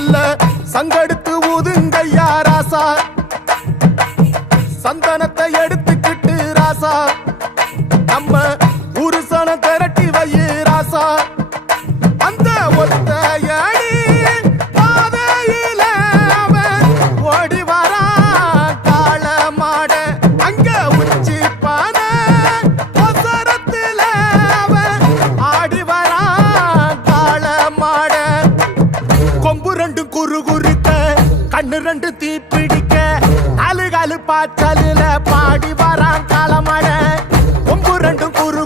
நல்ல சங்கெடுத்து ஊதுங்கய்யா ராசா, சந்தனத்தை எடுத்துக்கிட்டு ராசா, நம்ம புருஷன திரட்டி வையே ராசா. அந்த ஒத்தையடி பாதையில அவன் ஓடி வரான் காள மாட, அங்க உச்சி பானை ஒசரத்துல அவன் ஆடி வரான் காள மாட. கொம்பு ரெண்டு குறு குறுக்க, கண்ணு ரெண்டு தீ பிடிக்க, நாலு காலு பாய்ச்சலில பாடி வரான் காள மாட. கொம்பு ரெண்டு குறு